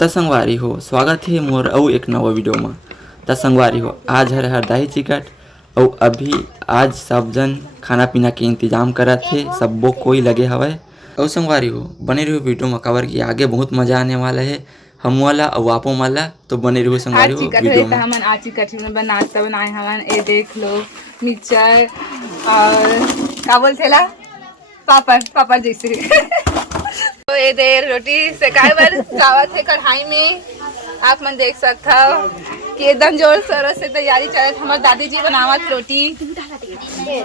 त संगवारी हो स्वागत है मोर अउ एक नवा वीडियो में। त संगवारी हो आज हर दही चिकट और अभी आज सब जन खाना पीना के इंतजाम करत है, सबो कोई लगे हवे। और संगवारी हो बने रहो वीडियो में, कवर की आगे बहुत मजा आने वाला है हम वाला और आपो वाला, तो बने रहो संगवारी हो वीडियो में। हमन आज चिकट में नाश्ता बनाए हवन, ए देख लो मिर्चाई और का बोलते ला पापड़ जैसे तो ये देर रोटी सेकाए बर चावत है कढ़ाई में। आप मन देख सकता हो कि एकदम जोर शोर से तैयारी चलत। हमारे दादी जी बनावत रोटी,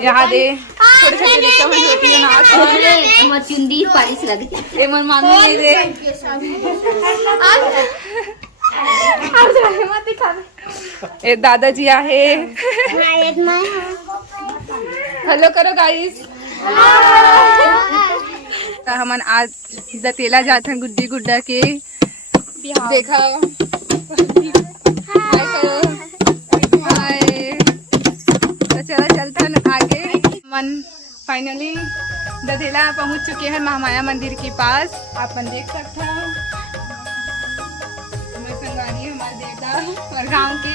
यहाँ दे छोटे छोटे रोटी बनावत चुंदी पारिस लगती ए मन मामी दे ए दादाजी आहे। हेलो करो गाइस। हमन आज दतेला जाते हैं गुड्डी गुड्डा के देखा। हाय करो हाय। तो चलो चलता न आगे। मन फाइनली दतेला पहुंच चुके हैं महामाया मंदिर के पास। आप मन देख सकते हो संगवारी हमारे देवता और गाँव के।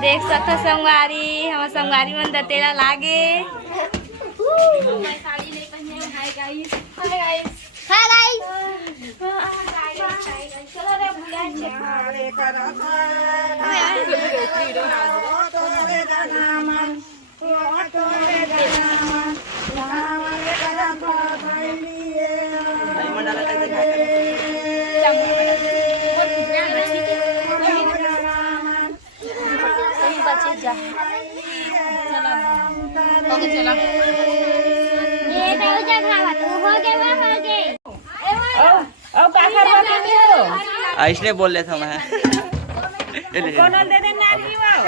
देख सकते संगवारी हमार संगवारी मन दतेला लागे। इसने बोल रहे थे मैं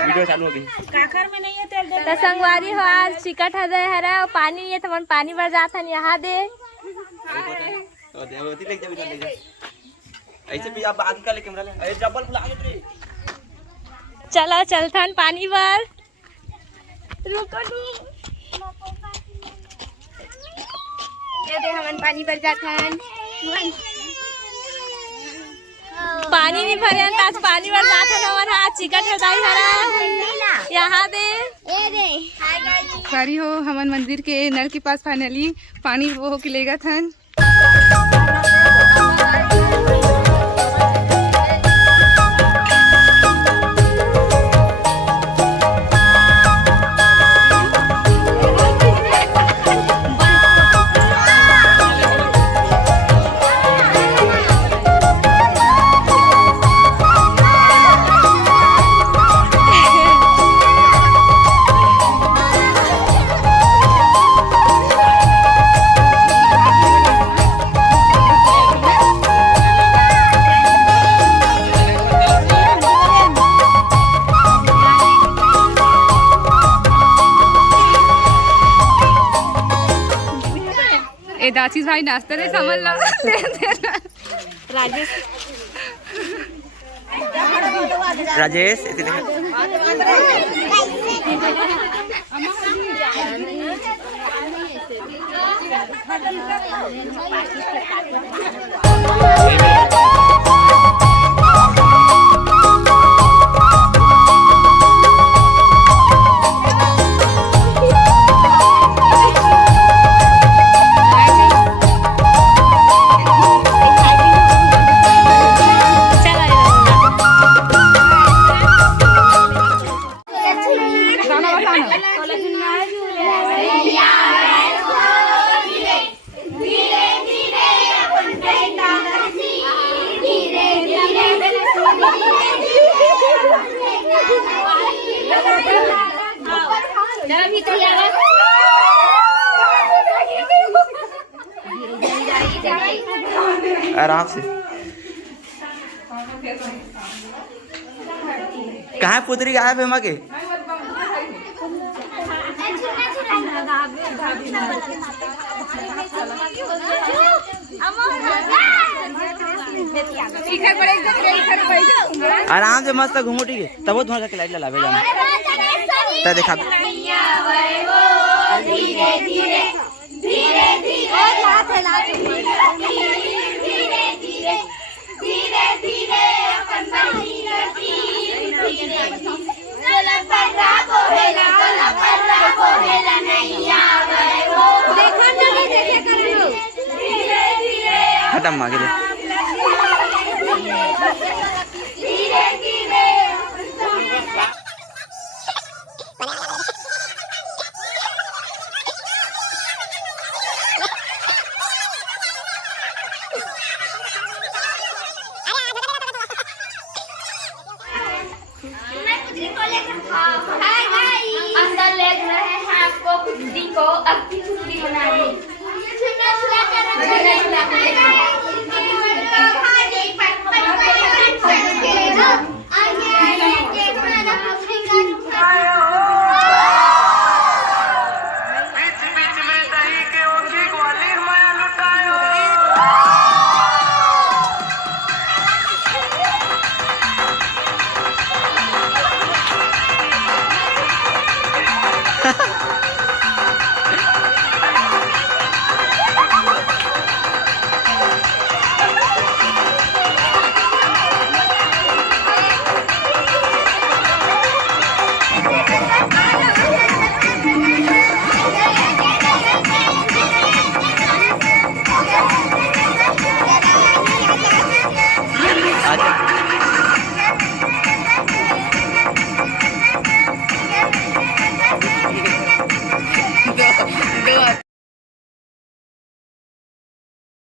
वीडियो चालू हो गई। तो संगवारी हो आज चिकट हरा और पानी ये तो पानी भर जाता है यहाँ दे। ऐसे भी आप आगे का ले कैमरा ले डबल बुला आगे। चलो चलथन पानी भर। रुको ये दे हमन पानी भर जाथन। पानी नहीं भरे आज पानी भर जाथन हमन आज चिकट हदाई हरा यहाँ दे। सारी हो हमन मंदिर के नल के पास फाइनली पानी वो हो के लेगा थन। ए दाची भाई नाश्ता दे समझ लो। राजेश आराम से। कहाँ है पुतरी, गायब है माँ के? आराम से मस्त घूमो, ठीक है? तब वो थोड़ा सा लाइट लावे जाना तो देखा। धीरे धीरे धीरे धीरे धीरे धीरे अपन खत्म मांगे अंदर ले रहे हैं आपको कुर्सी को, अपनी कुर्सी बनाइए।